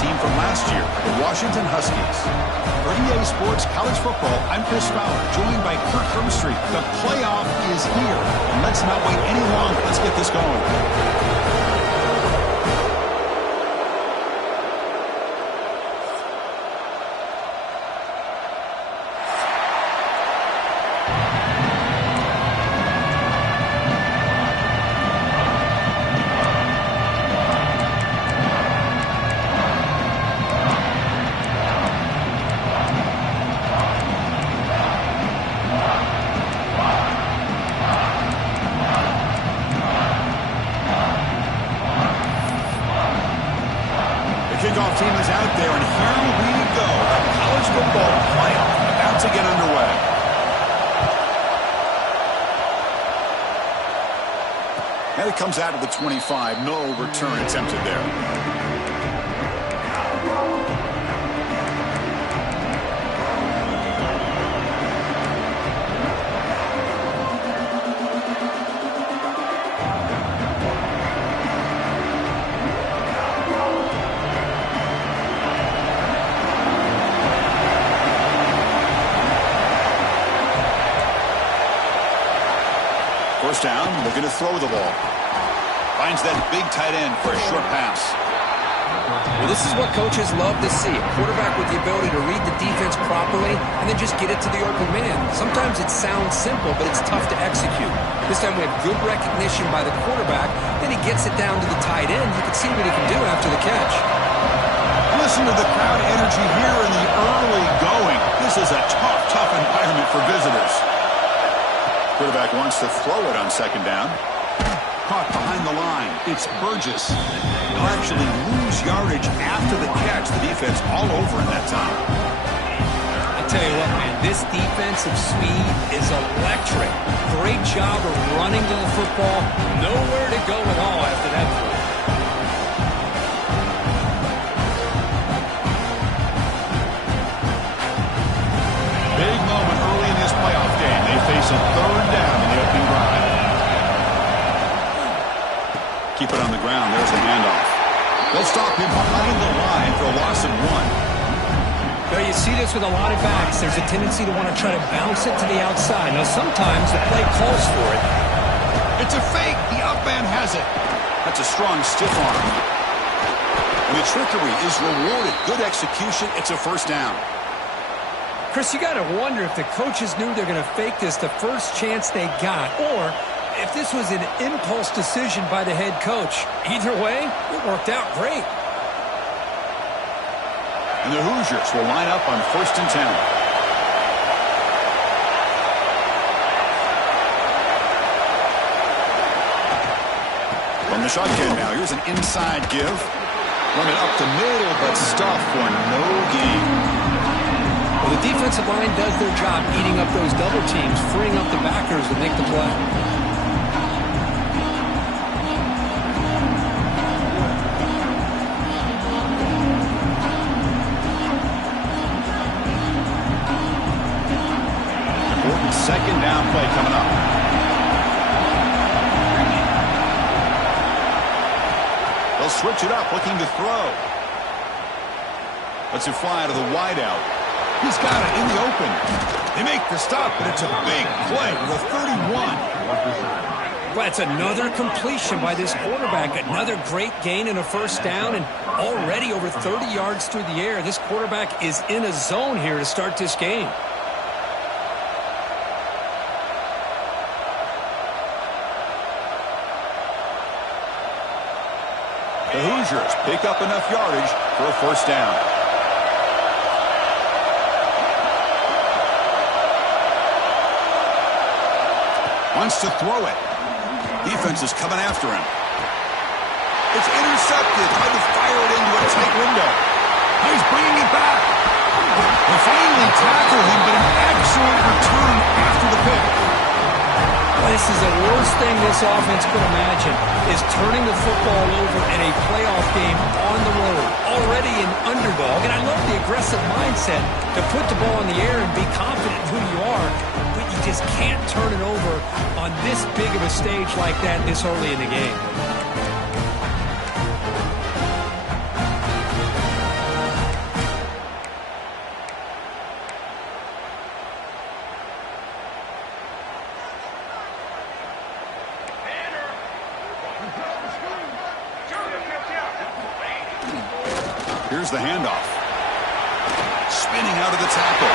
team from last year, the Washington Huskies. For EA Sports College Football, I'm Chris Fowler, joined by Kirk Hermstreet. The playoff is here, and let's not wait any longer. Let's get this going. Kickoff team is out there, and here we go. The college football playoff about to get underway. And it comes out of the 25. No return attempted there. First down, looking to throw the ball. Finds that big tight end for a short pass. Well, this is what coaches love to see. A quarterback with the ability to read the defense properly and then just get it to the open man. Sometimes it sounds simple, but it's tough to execute. This time we have good recognition by the quarterback. Then he gets it down to the tight end. You can see what he can do after the catch. Listen to the crowd energy here in the early going. This is a tough environment for visitors. Quarterback wants to throw it on second down. Caught behind the line. It's Burgess. He'll actually lose yardage after the catch. The defense all over in that time. I tell you what, man, this defensive speed is electric. Great job of running to the football. Nowhere to go at all after that throw. Big moment early in this playoff game. They face a third down in the opening drive. Keep it on the ground. There's the handoff. They'll stop him behind the line for a loss of 1. Now, you see this with a lot of backs. There's a tendency to want to try to bounce it to the outside. Now, sometimes the play calls for it. It's a fake. The up man has it. That's a strong stiff arm. And the trickery is rewarded. Good execution. It's a first down. Chris, you got to wonder if the coaches knew they're going to fake this the first chance they got, or if this was an impulse decision by the head coach. Either way, it worked out great. And the Hoosiers will line up on 1st and 10. From the shotgun now, here's an inside give. Run it up the middle, but stuff for no gain. Well, the defensive line does their job eating up those double teams, freeing up the backers to make the play. Important second down play coming up. They'll switch it up, looking to throw. Lets it fly to the wideout. He's got it in the open. They make the stop, but it's a big play with a 31. Well, it's another completion by this quarterback. Another great gain and a first down, and already over 30 yards through the air. This quarterback is in a zone here to start this game. The Hoosiers pick up enough yardage for a first down. Wants to throw it. Defense is coming after him. It's intercepted. Tried to fire it into a tight window. Now he's bringing it back. They finally tackle him, but an excellent return after the pick. This is the worst thing this offense could imagine, is turning the football over in a playoff game on the road. Already an underdog, and I love the aggressive mindset to put the ball in the air and be confident in who you are, but you just can't turn it over on this big of a stage like that this early in the game. Here's the handoff. Spinning out of the tackle.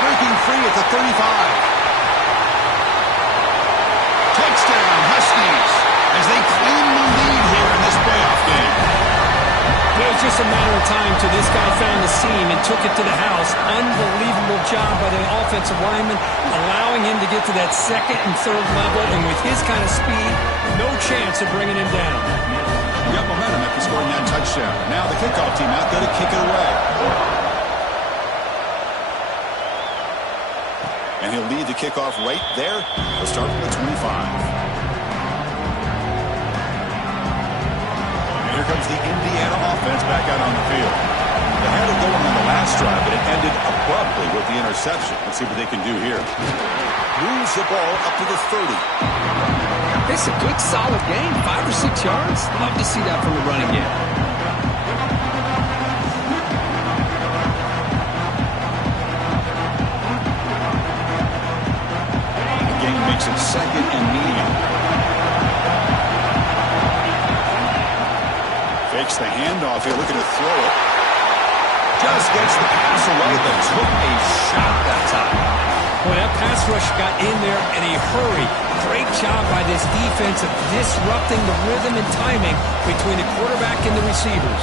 Breaking free at the 35. Touchdown, Huskies, as they claim the lead here in this playoff game. It was just a matter of time till this guy found the seam and took it to the house. Unbelievable job by the offensive lineman, allowing him to get to that second and third level, and with his kind of speed, no chance of bringing him down. He got momentum after scoring that touchdown. Now the kickoff team out there to kick it away. And he'll lead the kickoff right there. He'll start from the 25. Here comes the Indiana offense back out on the field. They had it going on the last drive, but it ended abruptly with the interception. Let's see what they can do here. Moves the ball up to the 30. It's a good, solid game. 5 or 6 yards. Love to see that from the running game. The game makes it second and medium. Fakes the handoff here, looking to throw it. Just gets the pass away, but took a shot that time. Boy, that pass rush got in there in a hurry. Great job by this defense of disrupting the rhythm and timing between the quarterback and the receivers.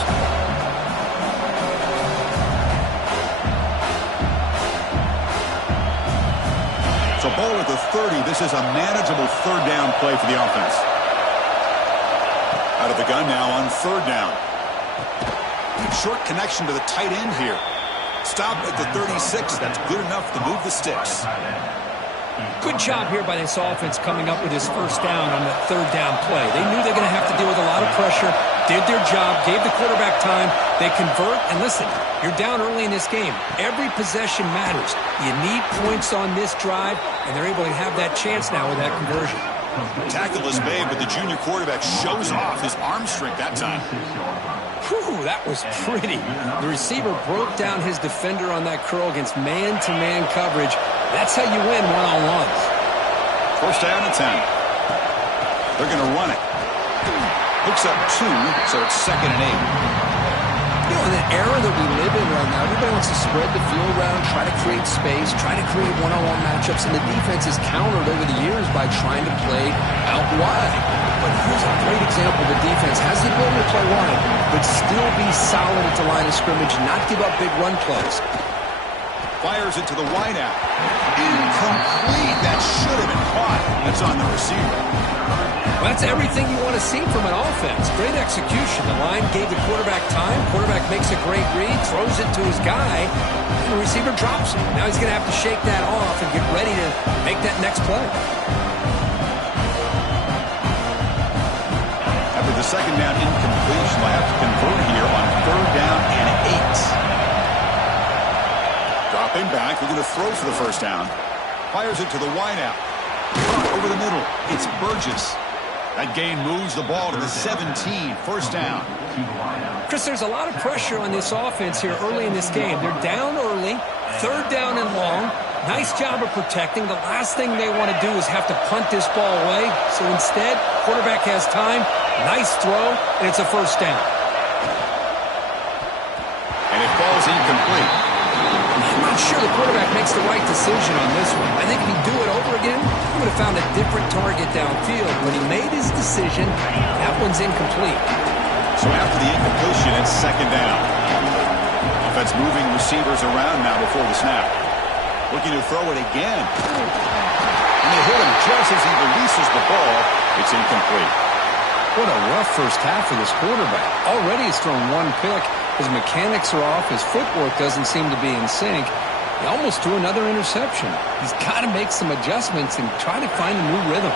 So ball at the 30. This is a manageable third down play for the offense. Out of the gun now on third down. Short connection to the tight end here. Stop at the 36. That's good enough to move the sticks. Good job here by this offense coming up with his first down on that third down play. They knew they were going to have to deal with a lot of pressure, did their job, gave the quarterback time. They convert, and listen, you're down early in this game. Every possession matters. You need points on this drive, and they're able to have that chance now with that conversion. Tackle is made, but the junior quarterback shows off his arm strength that time. Whew, that was pretty. The receiver broke down his defender on that curl against man-to-man coverage. That's how you win one-on-ones. First down and 10. They're going to run it. Hooks up 2, so it's second and 8. You know, in the era that we live in right now, everybody wants to spread the field around, try to create space, try to create one-on-one matchups, and the defense is countered over the years by trying to play out wide. But here's a great example. The defense has the ability to play wide, but still be solid at the line of scrimmage, not give up big run plays. Fires it to the wideout. Incomplete. That should have been caught. That's on the receiver. Well, that's everything you want to see from an offense. Great execution. The line gave the quarterback time. Quarterback makes a great read, throws it to his guy, and the receiver drops it. Now he's going to have to shake that off and get ready to make that next play. After the second down incompletion, they'll have to convert here on third down and 8. Dropping back, looking to throw for the first down. Fires it to the wideout. Over the middle, it's Burgess. That gain moves the ball to the 17, first down. Chris, there's a lot of pressure on this offense here early in this game. They're down early, third down and long. Nice job of protecting. The last thing they want to do is have to punt this ball away. So instead, quarterback has time, nice throw, and it's a first down. And it falls incomplete. I'm not sure the quarterback makes the right decision on this one. I think if he'd do it over again, he would have found a different target downfield. When he made his decision, that one's incomplete. So after the incompletion, it's second down. Offense moving receivers around now before the snap. Looking to throw it again. And they hit him just as he releases the ball. It's incomplete. What a rough first half for this quarterback. Already he's thrown one pick. His mechanics are off. His footwork doesn't seem to be in sync. He almost threw another interception. He's got to make some adjustments and try to find a new rhythm.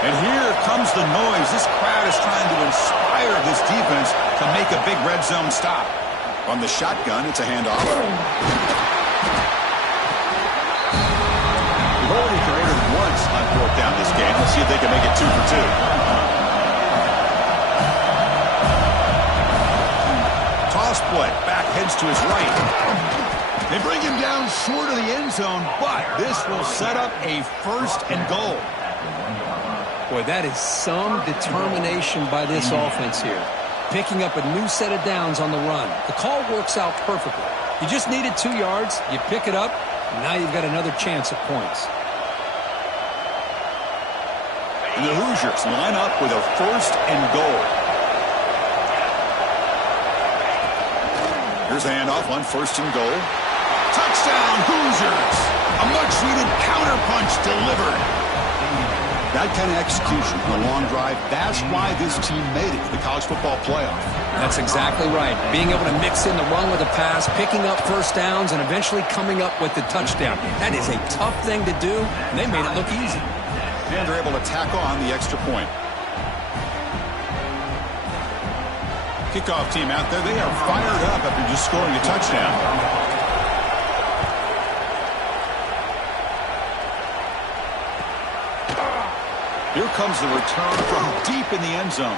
And here comes the noise. This crowd is trying to inspire this defense to make a big red zone stop. On the shotgun, it's a handoff. We've already converted once on fourth down this game. Let's see if they can make it 2 for 2. Toss play. Back heads to his right. They bring him down short of the end zone, but this will set up a first and goal. Boy, that is some determination by this offense here. picking up a new set of downs on the run. The call works out perfectly. You just needed 2 yards, you pick it up, and now you've got another chance at points. And the Hoosiers line up with a 1st and goal. Here's a handoff on 1st and goal. Touchdown, Hoosiers! A much-needed counterpunch delivered. That kind of execution on a long drive, that's why this team made it to the college football playoff. That's exactly right. Being able to mix in the run with a pass, picking up 1st downs, and eventually coming up with the touchdown. That is a tough thing to do, and they made it look easy. And they're able to tack on the extra point. Kickoff team out there, they are fired up after just scoring a touchdown. Here comes the return from deep in the end zone.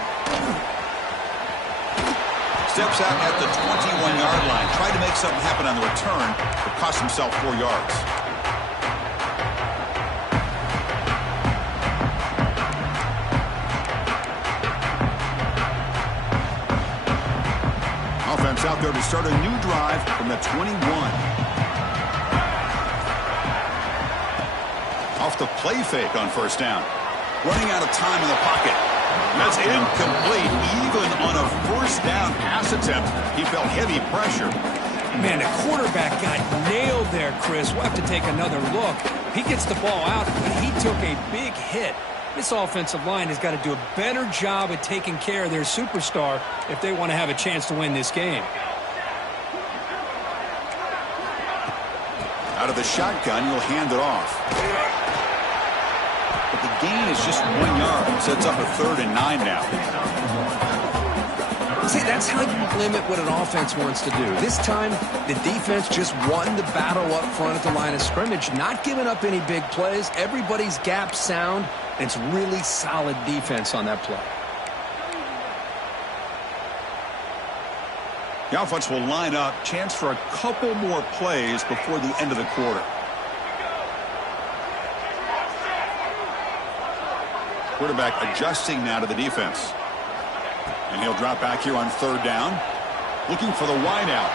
Steps out at the 21-yard line. Tried to make something happen on the return, but cost himself 4 yards. Offense out there to start a new drive from the 21. Off the play fake on 1st down. Running out of time in the pocket. That's incomplete. Even on a 1st down pass attempt, he felt heavy pressure. Man, the quarterback got nailed there, Chris. We'll have to take another look. He gets the ball out, but he took a big hit. This offensive line has got to do a better job at taking care of their superstar if they want to have a chance to win this game. Out of the shotgun, you'll hand it off. But the gain is just 1 yard. Sets up a 3rd and 9 now. See, that's how you limit what an offense wants to do. This time, the defense just won the battle up front at the line of scrimmage, not giving up any big plays. Everybody's gap sound, and it's really solid defense on that play. The offense will line up. Chance for a couple more plays before the end of the quarter. Quarterback adjusting now to the defense. And he'll drop back here on 3rd down. Looking for the wide out.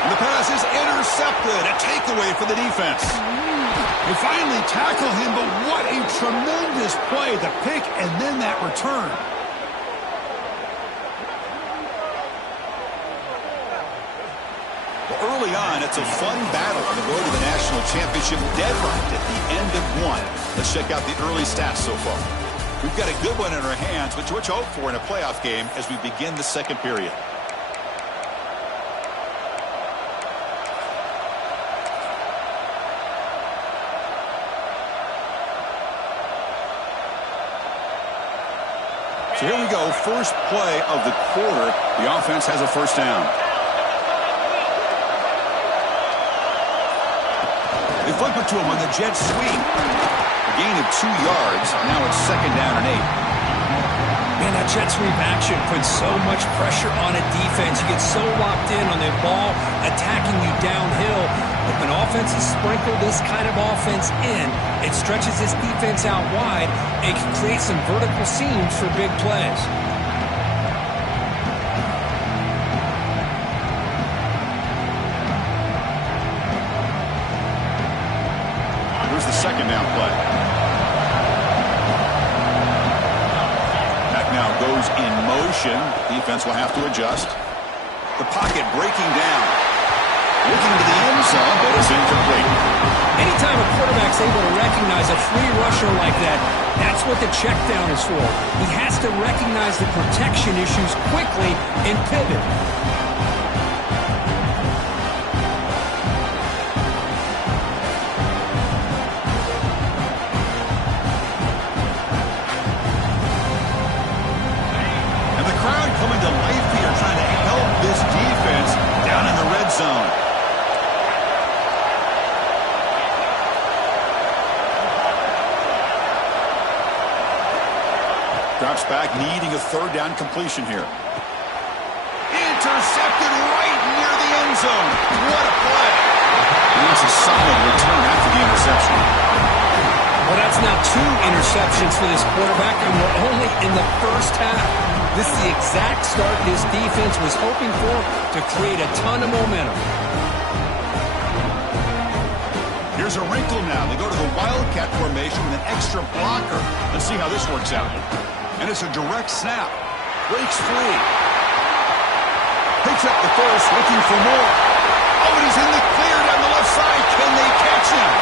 And the pass is intercepted. A takeaway for the defense. They finally tackle him, but what a tremendous play. The pick and then that return. Well, early on, it's a fun battle on the road to the national championship, dead right at the end of 1. Let's check out the early stats so far. We've got a good one in our hands, which we'll hope for in a playoff game as we begin the 2nd period. So here we go, first play of the quarter. The offense has a 1st down. They flip it to him on the jet sweep. A gain of 2 yards. Now it's 2nd down and 8. Man, that jet sweep action puts so much pressure on a defense. You get so locked in on the ball attacking you downhill. But when offenses sprinkle this kind of offense in, it stretches this defense out wide and can create some vertical seams for big plays. Here's the 2nd down play. That now goes in motion. Defense will have to adjust. The pocket breaking down. Looking to the end zone, but it's incomplete. Anytime a quarterback's able to recognize a free rusher like that, that's what the check down is for. He has to recognize the protection issues quickly and pivot. And the crowd coming to life here, trying to help this defense down in the red zone. Drops back, needing a 3rd down completion here. Intercepted right near the end zone. What a play. And that's a solid return after the interception. Well, that's now 2 interceptions for this quarterback, and we're only in the 1st half. This is the exact start this defense was hoping for to create a ton of momentum. Here's a wrinkle now. They go to the Wildcat formation with an extra blocker. Let's see how this works out. And it's a direct snap. Breaks free. Picks up the first, looking for more. Oh, and he's in the clear down the left side. Can they catch him?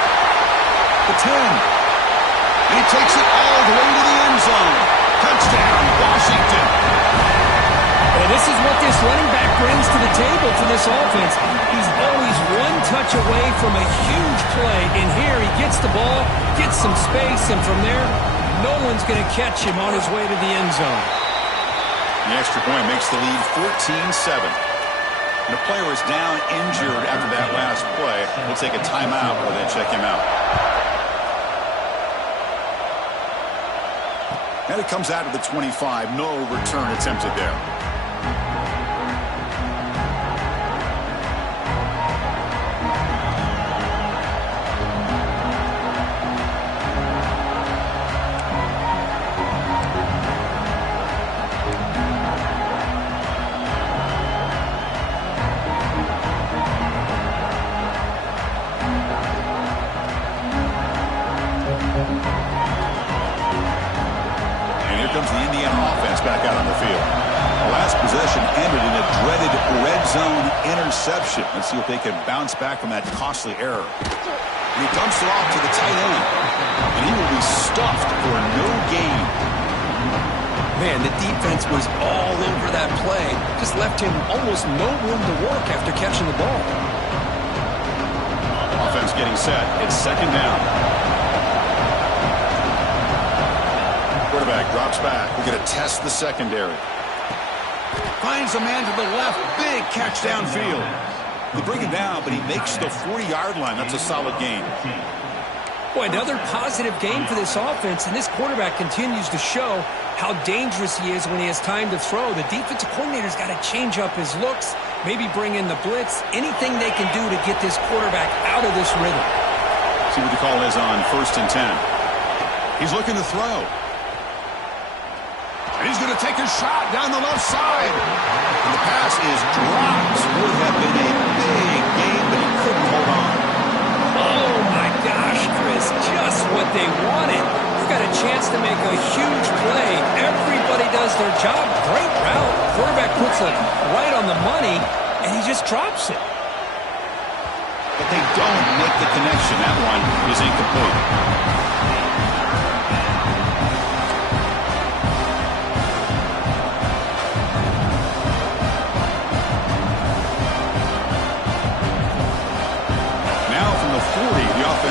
The 10. And he takes it all the way to the end zone. Touchdown, Washington. Well, this is what this running back brings to the table for this offense. He's always one touch away from a huge play. And here he gets the ball, gets some space, and from there, no one's going to catch him on his way to the end zone. The extra point makes the lead 14-7. And the player is down injured after that last play. We'll take a timeout while they check him out. And it comes out of the 25. No return attempted there. Comes the Indiana offense back out on the field. The last possession ended in a dreaded red zone interception. Let's see if they can bounce back from that costly error. And he dumps it off to the tight end. And he will be stuffed for no gain. Man, the defense was all over that play. Just left him almost no room to work after catching the ball. Offense getting set. It's second down. Quarterback drops back. We're going to test the secondary. Finds a man to the left. Big catch downfield. They bring him down, but he makes the 40-yard line. That's a solid gain. Boy, another positive game for this offense, and this quarterback continues to show how dangerous he is when he has time to throw. The defensive coordinator's got to change up his looks, maybe bring in the blitz, anything they can do to get this quarterback out of this rhythm. See what the call is on 1st and 10. He's looking to throw. And he's going to take a shot down the left side. And the pass is dropped. Would have been a big game, but he couldn't hold on. Oh, my gosh, Chris. Just what they wanted. You got a chance to make a huge play. Everybody does their job. Great route. Quarterback puts it right on the money, and he just drops it. But they don't make the connection. That one is incomplete.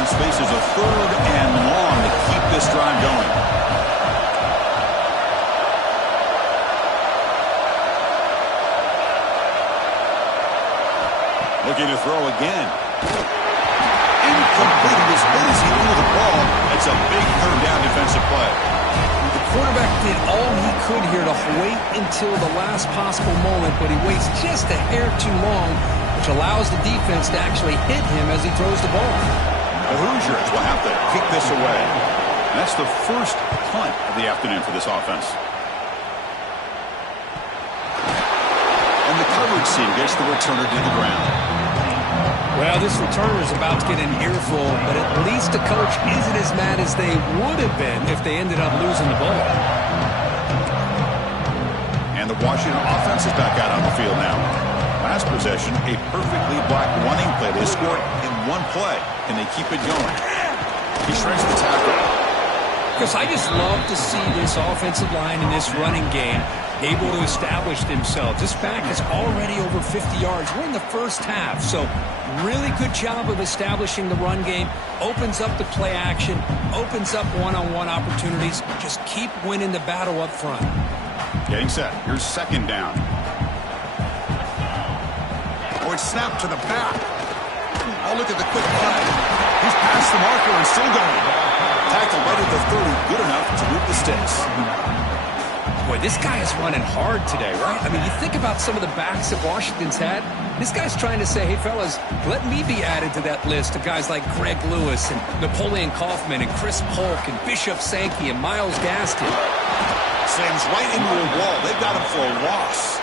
Faces a 3rd and long to keep this drive going. Looking to throw again. Incomplete. As good as he threw the ball, it's a big 3rd down defensive play. The quarterback did all he could here to wait until the last possible moment, but he waits just a hair too long, which allows the defense to actually hit him as he throws the ball. The Hoosiers will have to kick this away. And that's the first punt of the afternoon for this offense. And the coverage team gets the returner to the ground. Well, this returner is about to get an earful, but at least the coach isn't as mad as they would have been if they ended up losing the ball. And the Washington offense is back out on the field now. Last possession, a perfectly blocked running play. They scored in one play, and they keep it going. He shreds the tackle. Because I just love to see this offensive line in this running game able to establish themselves. This back is already over 50 yards. We're in the first half, so really good job of establishing the run game. Opens up the play action, opens up one-on-one opportunities. Just keep winning the battle up front. Getting set. Here's second down. Oh, it's snapped to the back. Oh, look at the quick play. He's past the marker and still going. Tackle right at the 30. Good enough to move the sticks. Boy, this guy is running hard today, right? I mean, you think about some of the backs that Washington's had. This guy's trying to say, hey, fellas, let me be added to that list of guys like Greg Lewis and Napoleon Kaufman and Chris Polk and Bishop Sankey and Myles Gaskin. Slams right into a wall. They've got him for a loss.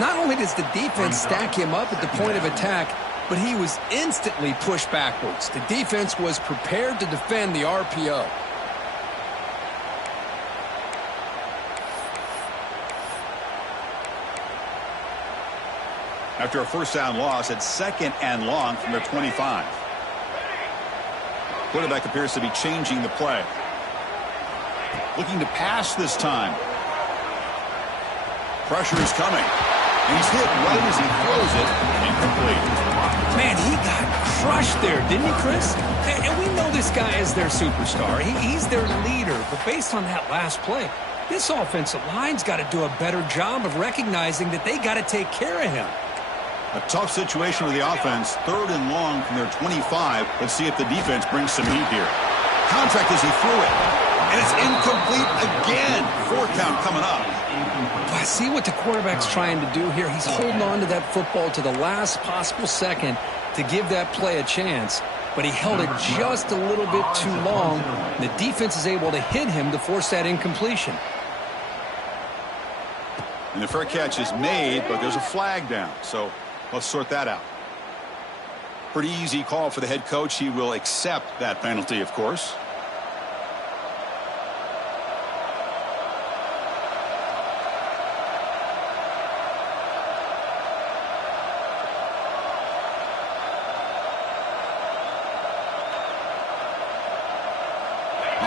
Not only does the defense stack him up at the point of attack, but he was instantly pushed backwards. The defense was prepared to defend the RPO. After a first down loss, it's 2nd and long from their 25. Quarterback appears to be changing the play. Looking to pass this time. Pressure is coming. And he's hit right as he throws it. Incomplete. Man, he got crushed there, didn't he, Chris? And we know this guy is their superstar. He's their leader. But based on that last play, this offensive line's got to do a better job of recognizing that they got to take care of him. A tough situation with the offense. 3rd and long from their 25. Let's see if the defense brings some heat here. Contract as he threw it. And it's incomplete again. 4th count coming up. I see what the quarterback's trying to do here. He's holding on to that football to the last possible second to give that play a chance. But he held it just a little bit too long. The defense is able to hit him to force that incompletion. And the fair catch is made, but there's a flag down. So let's sort that out. Pretty easy call for the head coach. He will accept that penalty, of course.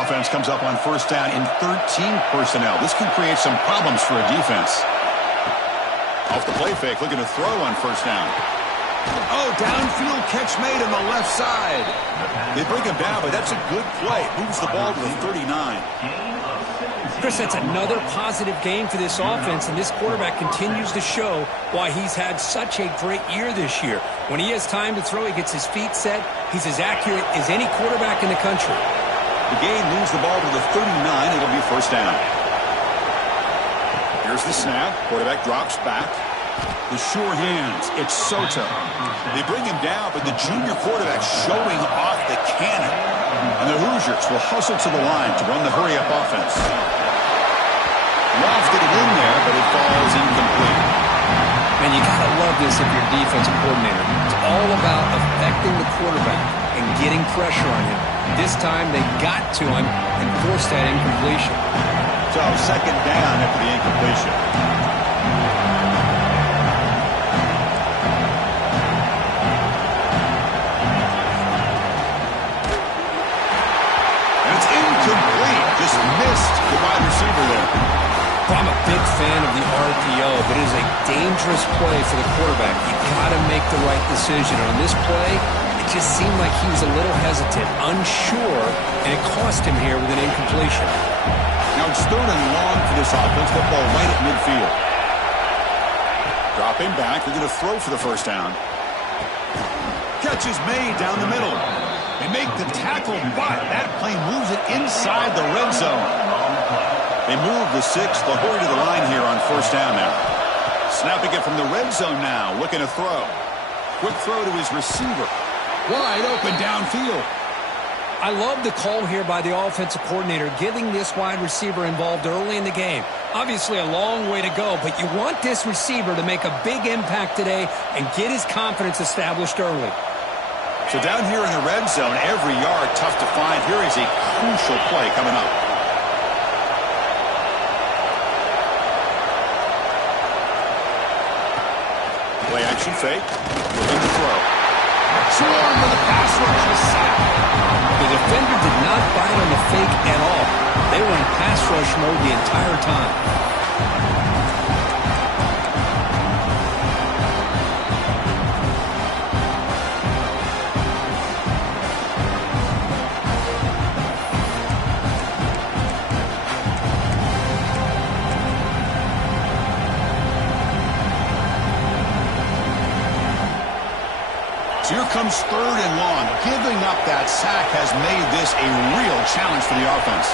Offense comes up on first down in 13 personnel. This can create some problems for a defense. Off the play fake, looking to throw on first down. Oh, downfield catch made on the left side. They bring him down, but that's a good play. Moves the ball to the 39. Chris, that's another positive game for this offense, and this quarterback continues to show why he's had such a great year this year. When he has time to throw, he gets his feet set. He's as accurate as any quarterback in the country. The game moves the ball to the 39. It'll be first down. Here's the snap. Quarterback drops back. The sure hands. It's Soto. They bring him down, but the junior quarterback showing off the cannon. And the Hoosiers will hustle to the line to run the hurry-up offense. Lofted it in there, but it falls incomplete. Man, you got to love this if you're a defensive coordinator. It's all about affecting the quarterback and getting pressure on him. This time they got to him and forced that incompletion. So 2nd down after the incompletion. And it's incomplete. Just missed the wide receiver there. Well, I'm a big fan of the RPO, but it is a dangerous play for the quarterback. You got to make the right decision. And on this play, it just seemed like he was a little hesitant, unsure, and it cost him here with an incompletion. Now it's 3rd and long for this offense. Football right at midfield. Dropping back. They're going to throw for the first down. Catch is made down the middle. They make the tackle, but that play moves it inside the red zone. They move the 6th. They'll hurry to the line here on first down now. Snapping it from the red zone now. Looking to throw. Quick throw to his receiver. Wide open downfield. I love the call here by the offensive coordinator, getting this wide receiver involved early in the game. Obviously a long way to go, but you want this receiver to make a big impact today and get his confidence established early. So down here in the red zone, every yard tough to find. Here is a crucial play coming up. Play action fake. Looking to throw. Swarm with the pass rush is sacked. The defender did not bite on the fake at all. They were in pass rush mode the entire time. So here comes 3rd and long. Giving up that sack has made this a real challenge for the offense.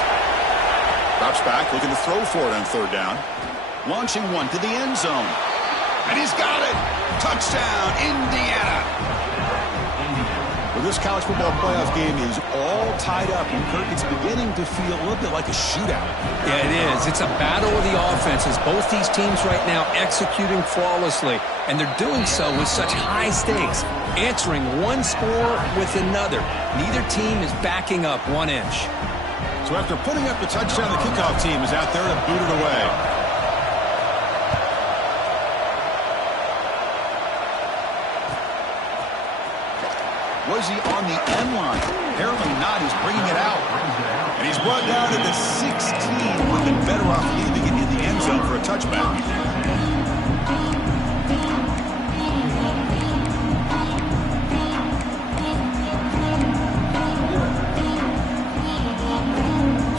Drops back, looking to throw for it on 3rd down. Launching one to the end zone. And he's got it. Touchdown, Indiana. With This college football playoff game is all tied up, and Kirk, it's beginning to feel a little bit like a shootout. Yeah, it is. It's a battle of the offenses. Both these teams right now executing flawlessly, and they're doing so with such high stakes, answering one score with another. Neither team is backing up 1 inch. So after putting up the touchdown, the kickoff team is out there to boot it away. Was he on the end line? Apparently not. He's bringing it out. And he's brought down to the 16. Would have been better off leaving it in the end zone for a touchback.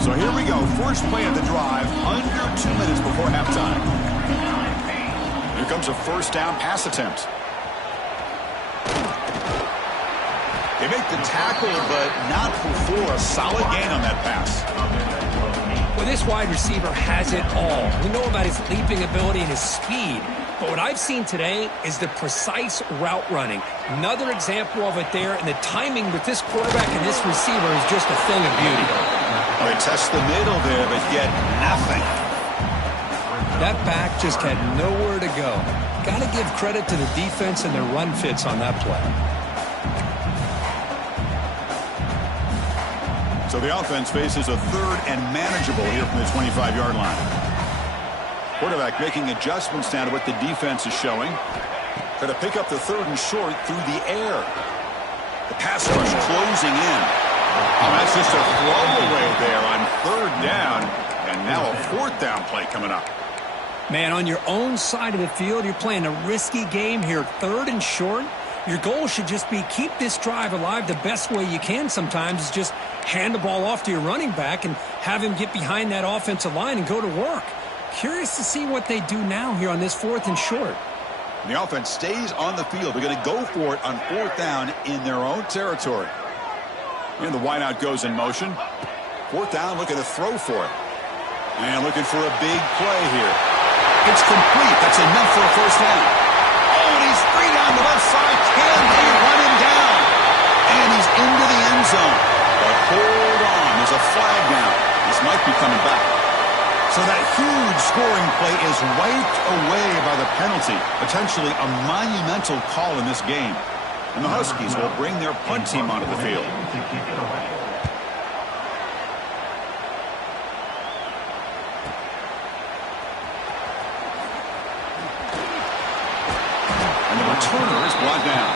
So here we go. First play of the drive, under 2 minutes before halftime. Here comes a first down pass attempt. They make the tackle, but not before a solid gain on that pass. Well, this wide receiver has it all. We know about his leaping ability and his speed. But what I've seen today is the precise route running. Another example of it there, and the timing with this quarterback and this receiver is just a thing of beauty. Well, they test the middle there, but yet nothing. That back just had nowhere to go. Got to give credit to the defense and their run fits on that play. So the offense faces a third and manageable here from the 25-yard line. Quarterback making adjustments now to what the defense is showing. Got to pick up the third and short through the air. The pass rush closing in. Oh, that's just a throwaway there on third down. And now a fourth down play coming up. Man, on your own side of the field, you're playing a risky game here. Third and short. Your goal should just be keep this drive alive the best way you can sometimes is just hand the ball off to your running back and have him get behind that offensive line and go to work. Curious to see what they do now here on this fourth and short. The offense stays on the field. They're going to go for it on fourth down in their own territory. And the wideout goes in motion. Fourth down, looking to throw for it. And looking for a big play here. It's complete. That's enough for a first down. Oh, and he's free down the left side. Can they run him down? And he's into the end zone. But hold on. There's a flag now. This might be coming back. So that huge scoring play is wiped away by the penalty. Potentially a monumental call in this game. And the Huskies will bring their punt team onto the field. And the returner is brought down.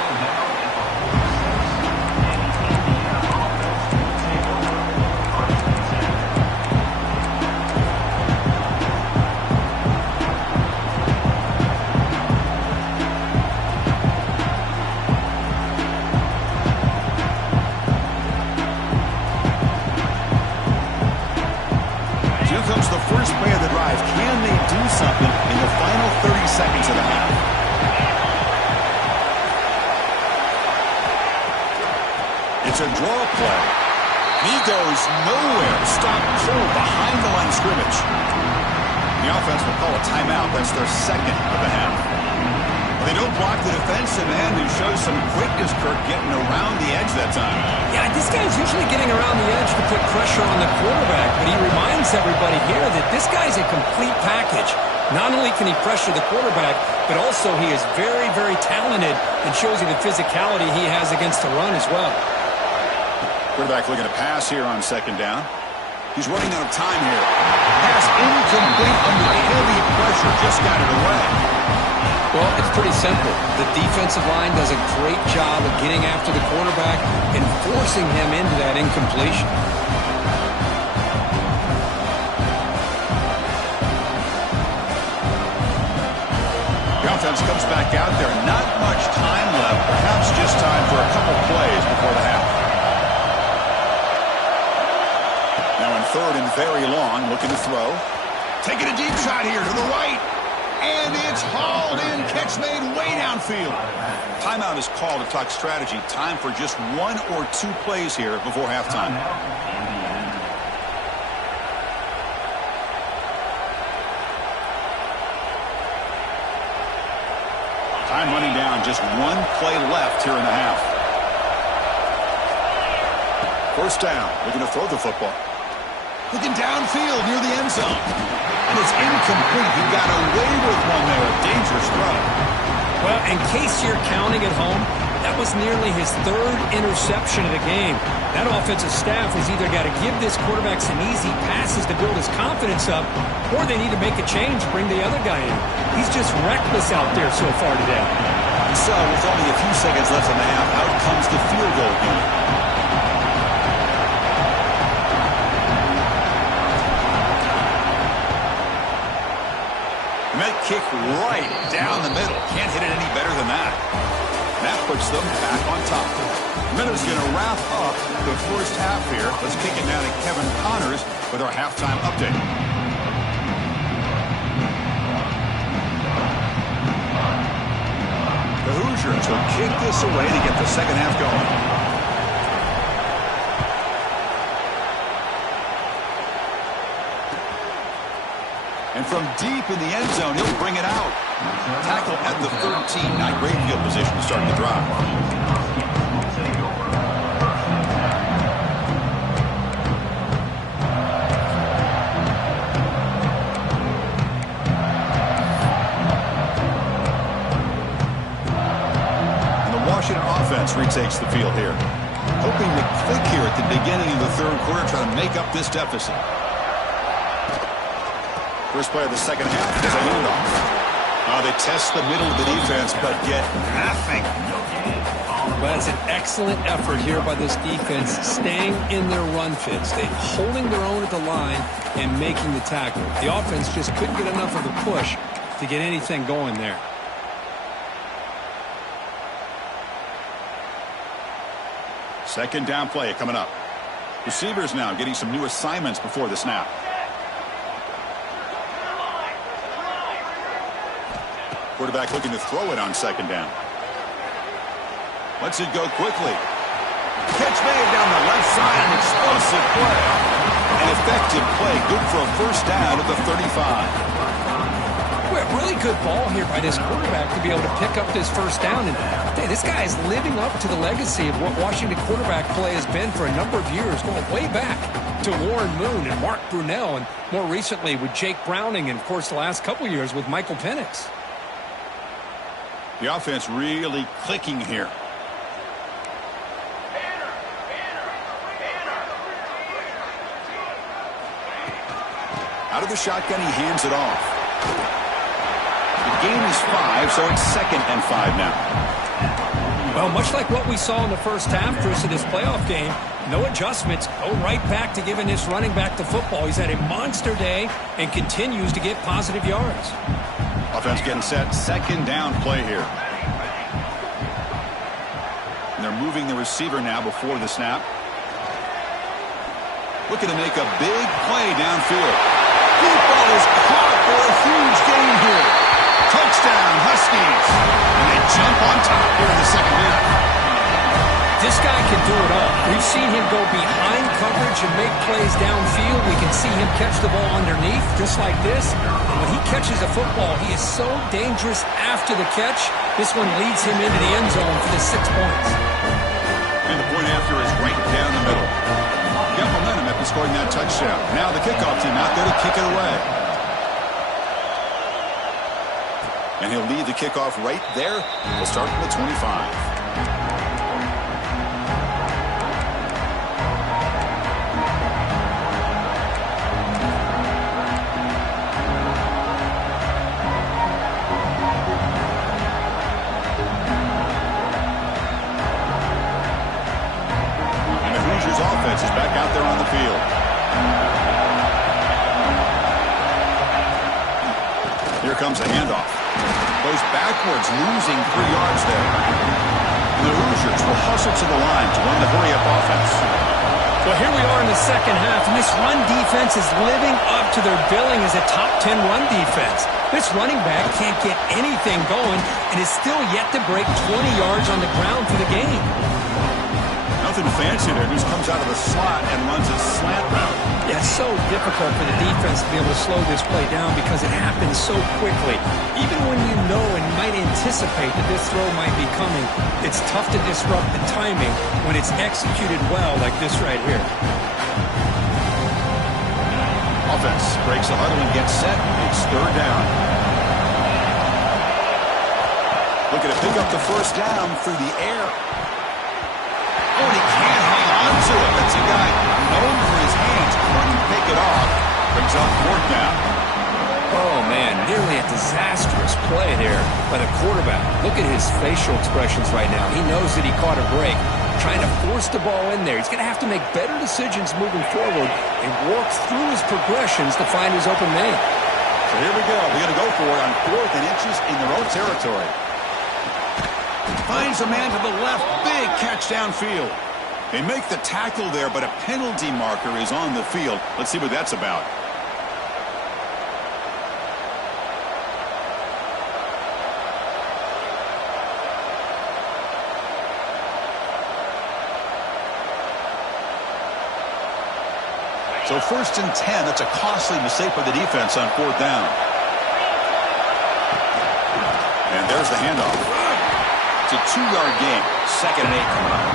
First play of the drive. Can they do something in the final 30 seconds of the half? It's a draw play. He goes nowhere. Stop cold behind the line of scrimmage. The offense will call a timeout. That's their second of the half. They don't block the defensive end who shows some quickness, Kirk, getting around the edge that time. Yeah, this guy's usually getting around the edge to put pressure on the quarterback, but he reminds everybody here that this guy's a complete package. Not only can he pressure the quarterback, but also he is very, very talented and shows you the physicality he has against the run as well. Quarterback looking to pass here on second down. He's running out of time here. Pass incomplete under heavy pressure. Just got it away. Well, it's pretty simple. The defensive line does a great job of getting after the quarterback and forcing him into that incompletion. The offense comes back out there. Not much time left. Perhaps just time for a couple plays before the half. Now in third and very long, looking to throw. Taking a deep shot here to the right. And it's hauled in. Catch made way downfield. Timeout is called to talk strategy. Time for just one or two plays here before halftime. Time running down. Just one play left here in the half. First down. Looking to throw the football. Looking downfield near the end zone. And it's incomplete. He got away with one there. A dangerous throw. Well, in case you're counting at home, that was nearly his third interception of the game. That offensive staff has either got to give this quarterback some easy passes to build his confidence up, or they need to make a change, bring the other guy in. He's just reckless out there so far today. So, with only a few seconds left in the half, out comes the field goal unit. And that kick right down the middle. Can't hit it any better than that. That puts them back on top. Minutes going to wrap up the first half here. Let's kick it now to Kevin Connors with our halftime update. The Hoosiers will kick this away to get the second half going. And from deep in the end zone, he'll bring it out. Tackle at the 13. Not great field position to start the drive. And the Washington offense retakes the field here. Hoping to click here at the beginning of the third quarter, trying to make up this deficit. First play of the second half is a handoff. They test the middle of the defense, but get nothing. Well, it's an excellent effort here by this defense, staying in their run fits. They're holding their own at the line and making the tackle. The offense just couldn't get enough of a push to get anything going there. Second down play coming up. Receivers now getting some new assignments before the snap. Quarterback looking to throw it on second down. Lets it go quickly. Catch made down the left side. An explosive play. An effective play. Good for a first down at the 35. Well, really good ball here by this quarterback to be able to pick up this first down. And hey, this guy is living up to the legacy of what Washington quarterback play has been for a number of years, going way back to Warren Moon and Mark Brunell, and more recently with Jake Browning, and of course the last couple years with Michael Penix. The offense really clicking here. Out of the shotgun, he hands it off. The game is 5, so it's 2nd and 5 now. Well, much like what we saw in the first half, Bruce, of this playoff game, no adjustments. Go right back to giving this running back the football. He's had a monster day and continues to get positive yards. Offense getting set. Second down play here. And they're moving the receiver now before the snap. Looking to make a big play downfield. Deep ball is caught for a huge gain here. Touchdown, Huskies. And they jump on top here in the second half. This guy can do it all. We've seen him go behind coverage and make plays downfield. We can see him catch the ball underneath, just like this. When he catches a football, he is so dangerous after the catch. This one leads him into the end zone for the 6 points. And the point after is right down the middle. Got momentum after scoring that touchdown. Now the kickoff team out there to kick it away. And he'll lead the kickoff right there. We'll start from the 25. Offense is back out there on the field. Here comes a handoff. Goes backwards, losing 3 yards there. And the Hoosiers will hustle to the line to run the hurry-up offense. Well, here we are in the second half, and this run defense is living up to their billing as a top 10 run defense. This running back can't get anything going and is still yet to break 20 yards on the ground for the game. Nothing fancy there. Just comes out of the slot and runs a slant route. Yeah, it's so difficult for the defense to be able to slow this play down because it happens so quickly. Even when you know and might anticipate that this throw might be coming, it's tough to disrupt the timing when it's executed well like this right here. Offense breaks the huddle and gets set. It's third down. Looking to pick up the first down through the air. Oh, and he can't hang on to it. That's a guy known for his hands. Couldn't pick it off. Brings up fourth down. Oh, man, nearly a disastrous play there by the quarterback. Look at his facial expressions right now. He knows that he caught a break, trying to force the ball in there. He's going to have to make better decisions moving forward and work through his progressions to find his open man. So here we go. They're going to go for it on 4th and inches in their own territory. Finds a man to the left. Big catch downfield. They make the tackle there, but a penalty marker is on the field. Let's see what that's about. So 1st and 10. That's a costly mistake for the defense on 4th down. And there's the handoff. It's a 2-yard gain. 2nd and 8 coming up.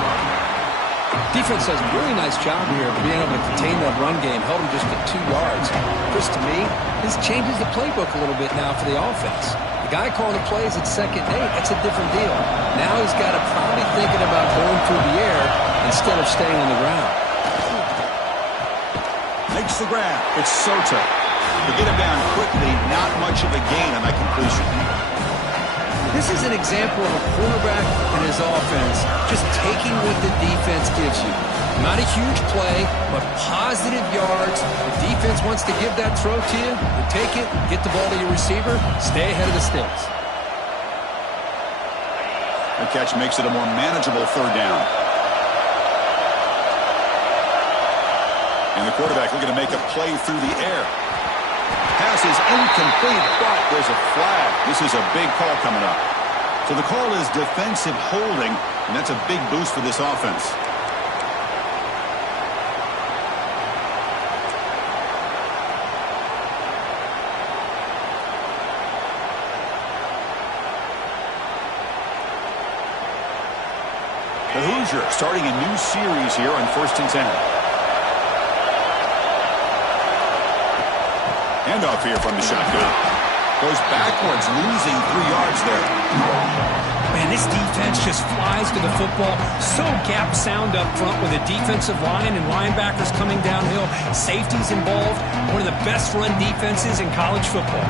Defense does a really nice job here of being able to contain that run game. Held him just to 2 yards. Chris, to me, this changes the playbook a little bit now for the offense. The guy calling the plays at 2nd and 8, that's a different deal. Now he's got to probably thinking about going through the air instead of staying on the ground. Makes the grab. It's Soto. To get him down quickly, not much of a gain on that completion. This is an example of a quarterback and his offense just taking what the defense gives you. Not a huge play, but positive yards. The defense wants to give that throw to you. You take it, get the ball to your receiver, stay ahead of the sticks. The catch makes it a more manageable 3rd down. And the quarterback looking to make a play through the air. Pass is incomplete, but there's a flag. This is a big call coming up. So the call is defensive holding, and that's a big boost for this offense. The Hoosier starting a new series here on 1st and 10. Handoff here from the shotgun. Goes backwards, losing 3 yards there. Man, this defense just flies to the football. So gap sound up front with a defensive line and linebackers coming downhill. Safeties involved. One of the best run defenses in college football.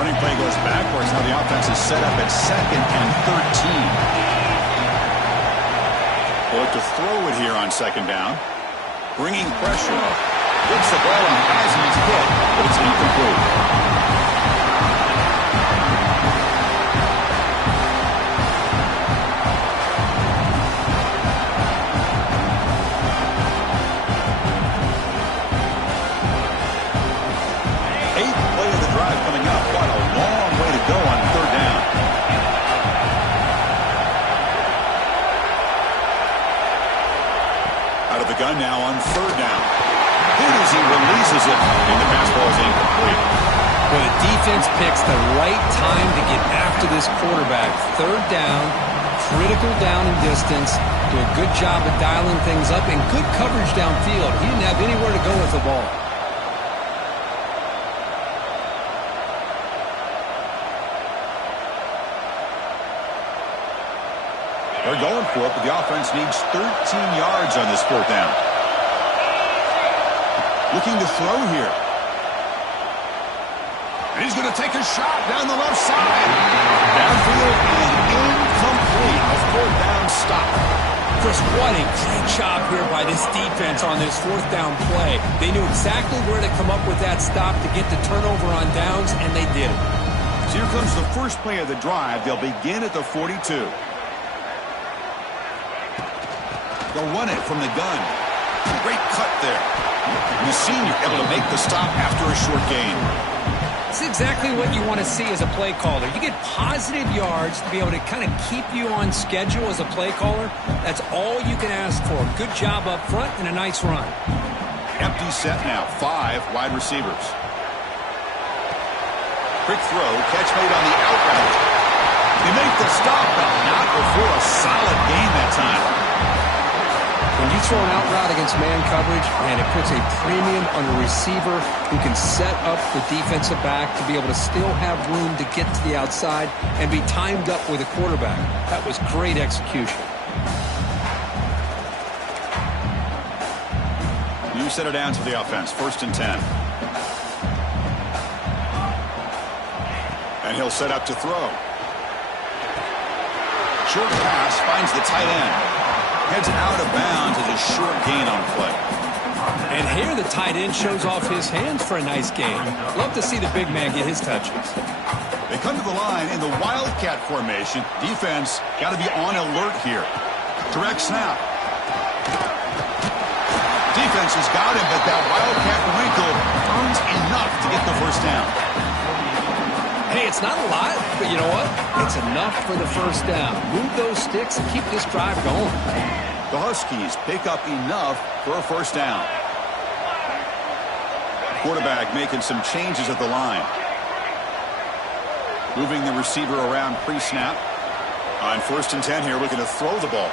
Running play goes backwards. Now the offense is set up at 2nd and 13. They'll look to throw it here on 2nd down. Bringing pressure. Gets the ball on as he's hit, but it's incomplete. Eighth play of the drive coming up, but a long way to go on 3rd down. Out of the gun now on 3rd down. Hit as he releases it, and the pass ball is incomplete. Well, the defense picks the right time to get after this quarterback. 3rd down, critical down and distance. Do a good job of dialing things up and good coverage downfield. He didn't have anywhere to go with the ball. They're going for it, but the offense needs 13 yards on this 4th down. Looking to throw here. And he's going to take a shot down the left side. Downfield and incomplete. A 4th down stop. Chris, what a great job here by this defense on this 4th down play. They knew exactly where to come up with that stop to get the turnover on downs, and they did it. So here comes the first play of the drive. They'll begin at the 42. They'll run it from the gun. Great cut there. The senior able to make the stop after a short gain. It's exactly what you want to see as a play caller. You get positive yards to be able to kind of keep you on schedule as a play caller. That's all you can ask for. Good job up front and a nice run. Empty set now. 5 wide receivers. Quick throw. Catch made on the out route. They make the stop, but not before a solid gain that time. When you throw an out route against man coverage, man, it puts a premium on a receiver who can set up the defensive back to be able to still have room to get to the outside and be timed up with a quarterback. That was great execution. New set it down to the offense. 1st and 10. And he'll set up to throw. Short pass finds the tight end. Heads out of bounds as a short gain on play. And here the tight end shows off his hands for a nice gain. Love to see the big man get his touches. They come to the line in the Wildcat formation. Defense got to be on alert here. Direct snap. Defense has got him, but that Wildcat wrinkle earns enough to get the first down. Hey, it's not a lot, but you know what? It's enough for the first down. Move those sticks and keep this drive going. The Huskies pick up enough for a first down. Quarterback making some changes at the line. Moving the receiver around pre-snap. On 1st and 10 here, looking to throw the ball.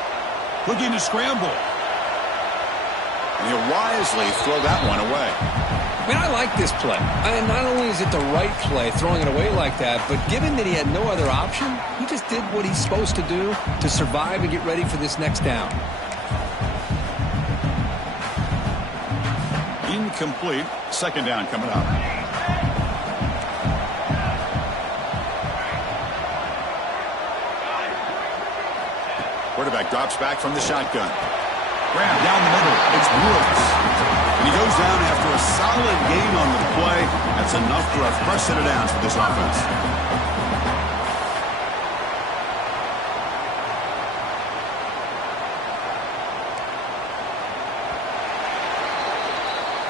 Looking to scramble. And he'll wisely throw that one away. I mean, I like this play. And not only is it the right play, throwing it away like that, but given that he had no other option, he just did what he's supposed to do to survive and get ready for this next down. Incomplete. 2nd down coming up. Quarterback drops back from the shotgun. Grab down the middle. It's Woods. And he goes down after a solid gain on the play. That's enough for a fresh set of downs for this offense.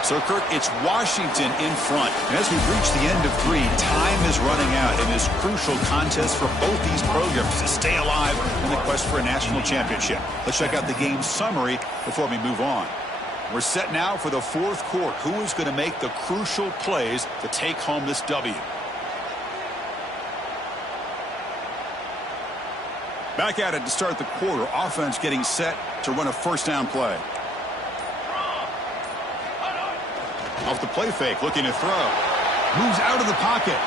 So, Kirk, it's Washington in front. And as we reach the end of 3, time is running out in this crucial contest for both these programs to stay alive in the quest for a national championship. Let's check out the game summary before we move on. We're set now for the 4th quarter. Who is going to make the crucial plays to take home this W? Back at it to start the quarter. Offense getting set to run a first down play. Off the play fake, looking to throw. Moves out of the pocket.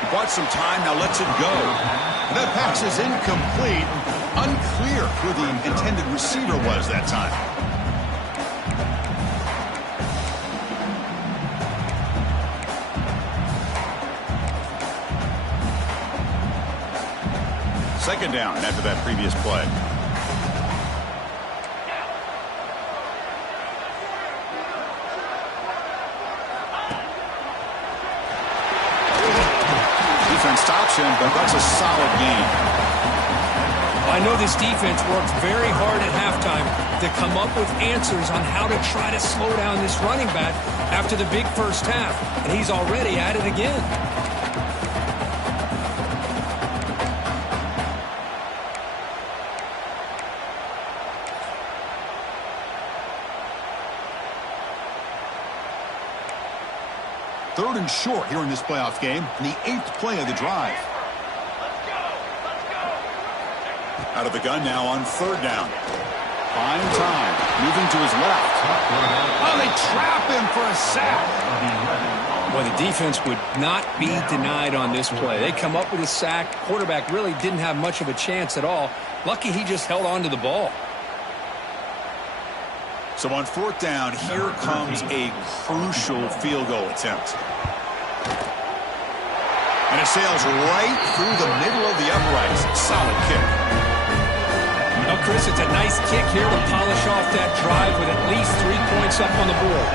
He bought some time, now lets it go. And that pass is incomplete. Unclear who the intended receiver was that time. Second down after that previous play. Defense stops him, but that's a solid game. I know this defense worked very hard at halftime to come up with answers on how to try to slow down this running back after the big first half, and he's already at it again. Third and short here in this playoff game, and the 8th play of the drive. Out of the gun now on 3rd down. Fine time. Moving to his left. Oh, they trap him for a sack. Well, the defense would not be denied on this play. They come up with a sack. Quarterback really didn't have much of a chance at all. Lucky he just held on to the ball. So on 4th down, here comes a crucial field goal attempt. And it sails right through the middle of the uprights. Solid kick. Well, Chris, it's a nice kick here to polish off that drive with at least 3 points up on the board.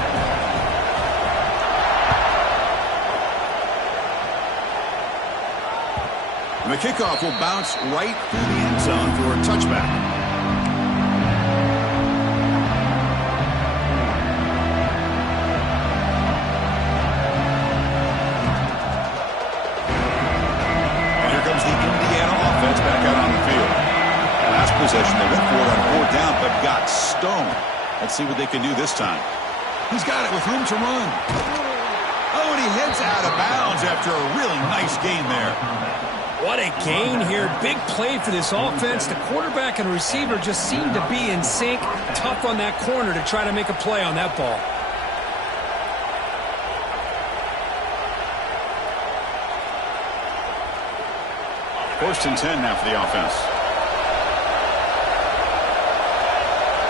And the kickoff will bounce right through the end zone for a touchback. Let's see what they can do this time. He's got it with room to run. Oh, and he heads out of bounds after a really nice gain there. What a gain here. Big play for this offense. The quarterback and receiver just seem to be in sync. Tough on that corner to try to make a play on that ball. First and 10 now for the offense.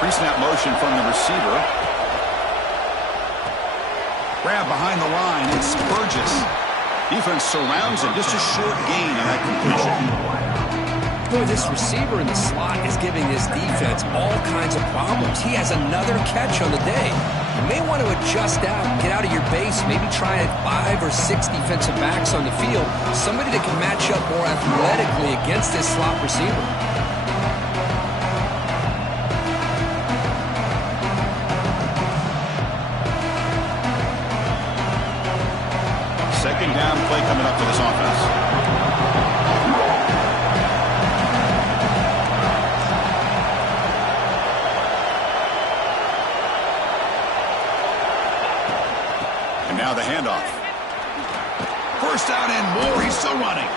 Pre-snap motion from the receiver. Grab behind the line. It's Burgess. Defense surrounds him. Just a short gain on that completion. Boy, this receiver in the slot is giving this defense all kinds of problems. He has another catch on the day. You may want to adjust out, get out of your base, maybe try 5 or 6 defensive backs on the field, somebody that can match up more athletically against this slot receiver. Second down play coming up for this offense. And now the handoff. First down and more. He's still running.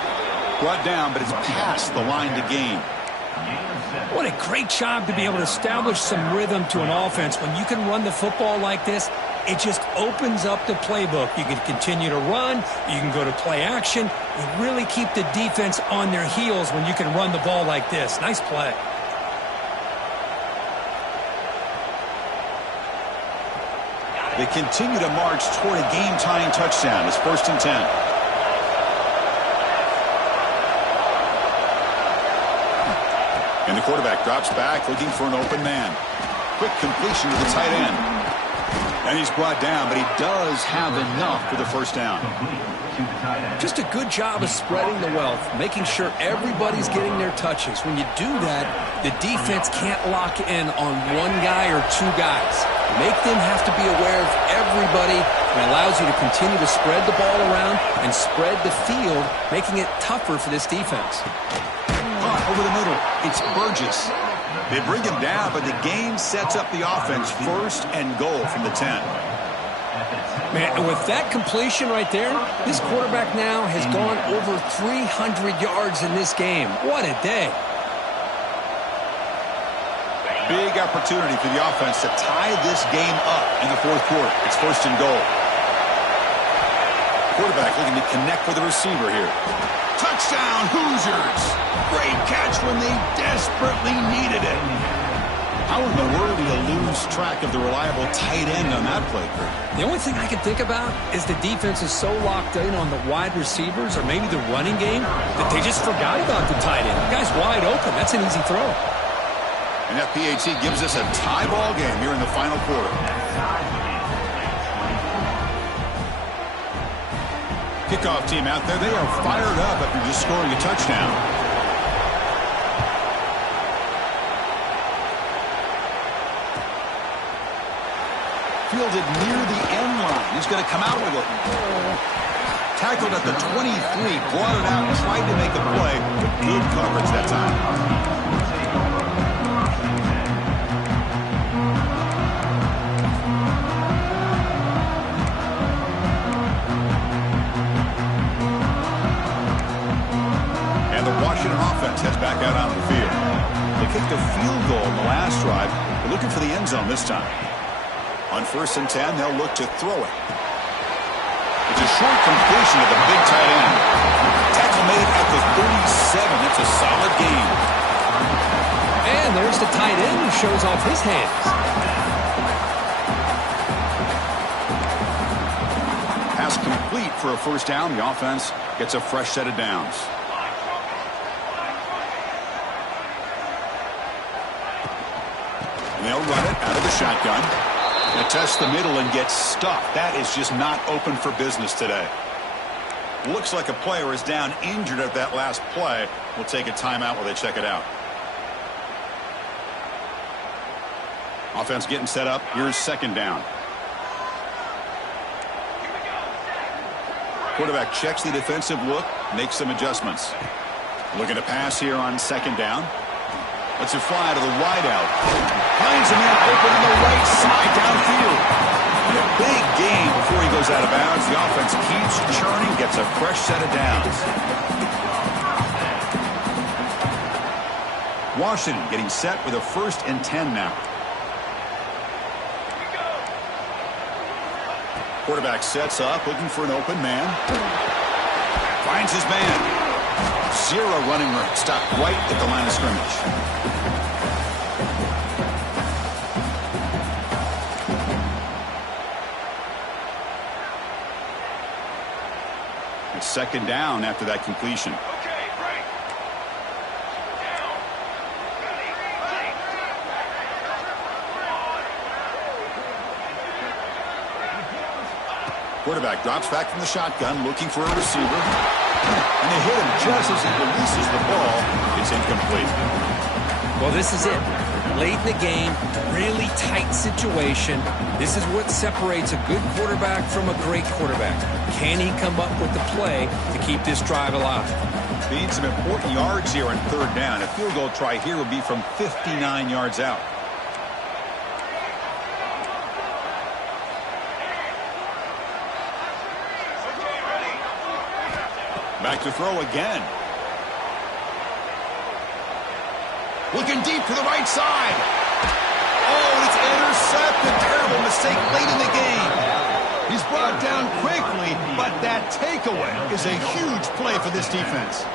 Brought down, but it's past the line to gain. What a great job to be able to establish some rhythm to an offense. When you can run the football like this, it just opens up the playbook. You can continue to run. You can go to play action. You really keep the defense on their heels when you can run the ball like this. Nice play. They continue to march toward a game-tying touchdown. It's first and 10. And the quarterback drops back looking for an open man. Quick completion to the tight end. And he's brought down, but he does have enough for the first down. Just a good job of spreading the wealth, making sure everybody's getting their touches. When you do that, the defense can't lock in on one guy or 2 guys. Make them have to be aware of everybody. It allows you to continue to spread the ball around and spread the field, making it tougher for this defense. Over the middle, it's Burgess. They bring him down, but the game sets up the offense first and goal from the 10. Man, and with that completion right there, this quarterback now has gone over 300 yards in this game. What a day. Big opportunity for the offense to tie this game up in the fourth quarter. It's first and goal. Quarterback looking to connect with the receiver here. Touchdown, Hoosiers! Great catch when they desperately needed it. How in the world do you lose track of the reliable tight end on that play, Kurt? The only thing I can think about is the defense is so locked in on the wide receivers or maybe the running game that they just forgot about the tight end. The guy's wide open. That's an easy throw. And that PAT gives us a tie ball game here in the final quarter. Kickoff team out there. They are fired up after just scoring a touchdown. Fielded near the end line. He's going to come out with it. Tackled at the 23. Brought it out. Tried to make a play. But good coverage that time. Offense heads back out on the field. They kicked a field goal in the last drive. They're looking for the end zone this time. On first and 10, they'll look to throw it. It's a short completion of the big tight end. Tackle made at the 37. That's a solid gain. And there's the tight end who shows off his hands. Pass complete for a first down. The offense gets a fresh set of downs. They'll run it out of the shotgun. They test the middle and get stuffed. That is just not open for business today. Looks like a player is down injured at that last play. We'll take a timeout while they check it out. Offense getting set up. Here's second down. Quarterback checks the defensive look, makes some adjustments. Looking to pass here on second down. Lets it fly to the wideout. Finds a man open on the right side downfield. And a big gain before he goes out of bounds. The offense keeps churning, gets a fresh set of downs. Washington getting set with a 1st and 10 now. Quarterback sets up, looking for an open man. Finds his man. 0 running room. Stopped right at the line of scrimmage. It's 2nd down after that completion. Quarterback drops back from the shotgun, looking for a receiver. And they hit him just as he releases the ball. It's incomplete. Well, this is it. Late in the game, really tight situation. This is what separates a good quarterback from a great quarterback. Can he come up with the play to keep this drive alive? Being some important yards here on 3rd down. A field goal try here would be from 59 yards out. Back to throw again. Looking deep to the right side. Oh, and it's intercepted. Terrible mistake late in the game. He's brought down quickly, but that takeaway is a huge play for this defense.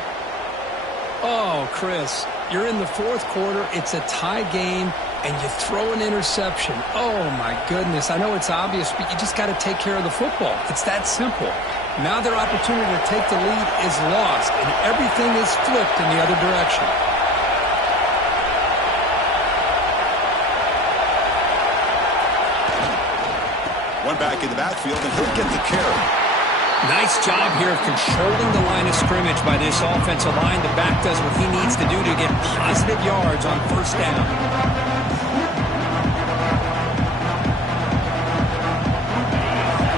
Oh, Chris, you're in the 4th quarter. It's a tie game, and you throw an interception. Oh, my goodness. I know it's obvious, but you just got to take care of the football. It's that simple. Now their opportunity to take the lead is lost, and everything is flipped in the other direction. One back in the backfield, and he'll get the carry. Nice job here of controlling the line of scrimmage by this offensive line. The back does what he needs to do to get positive yards on 1st down.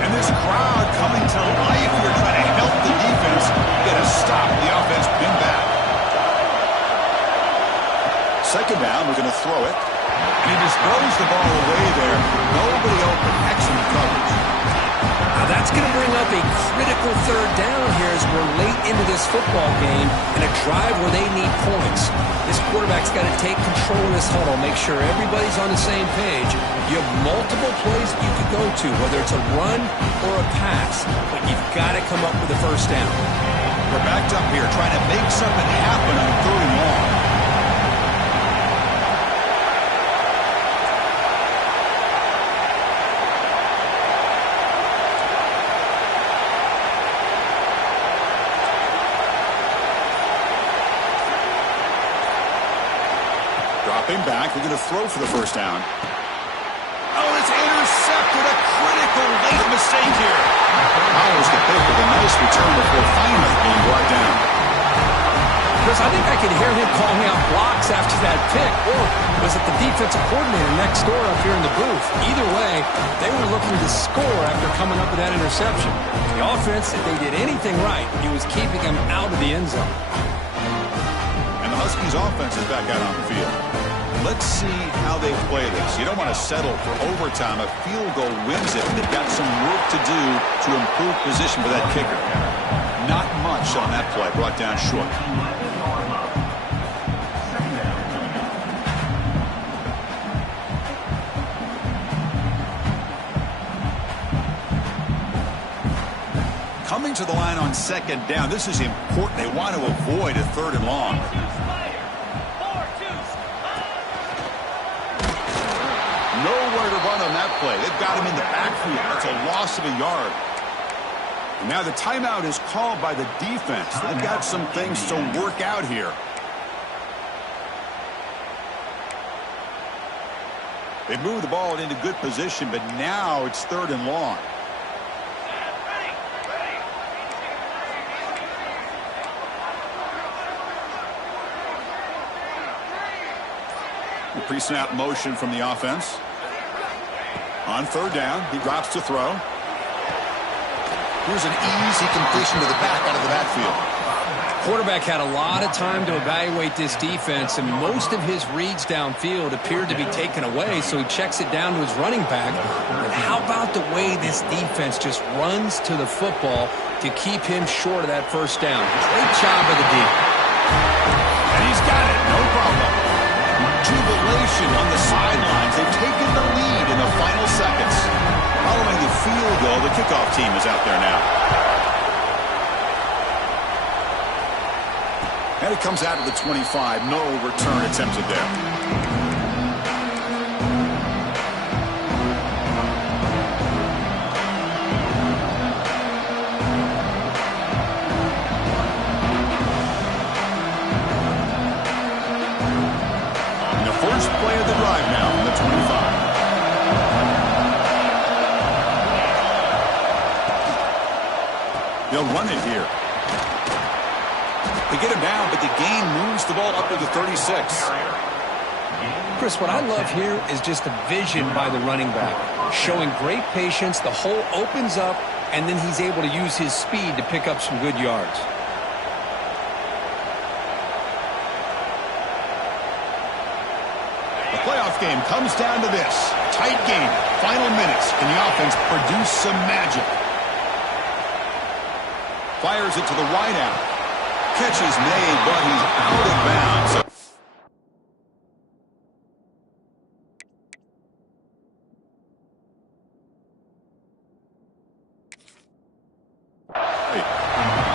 And this crowd coming to life here, trying to help the defense get a stop. The offense pinned back. 2nd down, we're going to throw it. And he just throws the ball away there. Nobody open. Excellent coverage. Now that's going to bring up a critical 3rd down here as we're late into this football game and a drive where they need points. This quarterback's got to take control of this huddle, make sure everybody's on the same page. You have multiple plays you could go to, whether it's a run or a pass, but you've got to come up with a 1st down. We're backed up here trying to make something happen on 3rd and long. Dropping back, we're going to throw for the 1st down. Oh, it's intercepted. A critical late mistake here. Powers the pick with a nice return before finally being brought down. Chris, I think I could hear him calling out blocks after that pick. Or was it the defensive coordinator next door up here in the booth? Either way, they were looking to score after coming up with that interception. The offense, if they did anything right, he was keeping them out of the end zone. And the Huskies offense is back out on the field. Let's see how they play this. You don't want to settle for overtime. A field goal wins it. They've got some work to do to improve position for that kicker. Not much on that play. Brought down short. Coming to the line on 2nd down. This is important. They want to avoid a 3rd and long. Nowhere to run on that play. They've got him in the backfield. That's a loss of a yard. And now the timeout is called by the defense. They've got some things to work out here. They moved the ball into good position, but now it's 3rd and long. Pre-snap motion from the offense. On 3rd down, he drops to throw. Here's an easy completion to the back out of the backfield. Quarterback had a lot of time to evaluate this defense, and most of his reads downfield appeared to be taken away, so he checks it down to his running back. But how about the way this defense just runs to the football to keep him short of that first down? Great job of the D. And he's got it, no problem. Jubilation on the sidelines. They've taken the lead in the final seconds. Following the field goal, the kickoff team is out there now. And it comes out of the 25. No return attempted there. And the first play of the drive now on the 25. They'll run it here. They get him down, but the gain moves the ball up to the 36. Chris, what I love here is just the vision by the running back. Showing great patience, the hole opens up, and then he's able to use his speed to pick up some good yards. The playoff game comes down to this. Tight game, final minutes. Can the offense produce some magic? Fires it to the wide out. Catch is made, but he's out of bounds.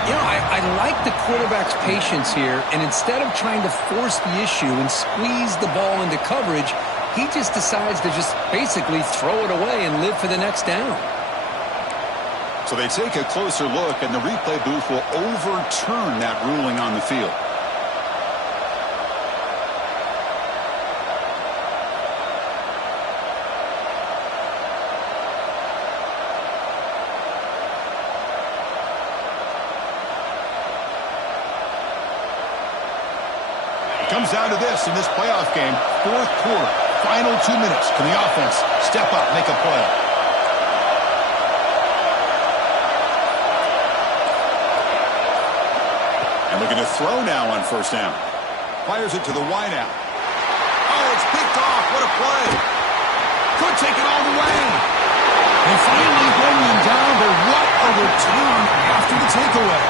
You know, I like the quarterback's patience here, and instead of trying to force the issue and squeeze the ball into coverage, he just decides to just basically throw it away and live for the next down. So they take a closer look, and the replay booth will overturn that ruling on the field. It comes down to this in this playoff game. Fourth quarter, final 2 minutes. Can the offense step up, make a play? Looking to throw now on first down. Fires it to the wideout. Oh, it's picked off. What a play. Could take it all the way. And finally bring them down, but what a return after the takeaway.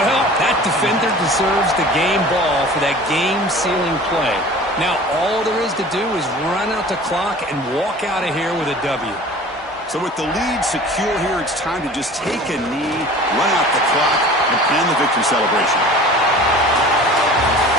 Well, that defender deserves the game ball for that game-sealing play. Now, all there is to do is run out the clock and walk out of here with a W. So with the lead secure here, it's time to just take a knee, run out the clock, and plan the victory celebration.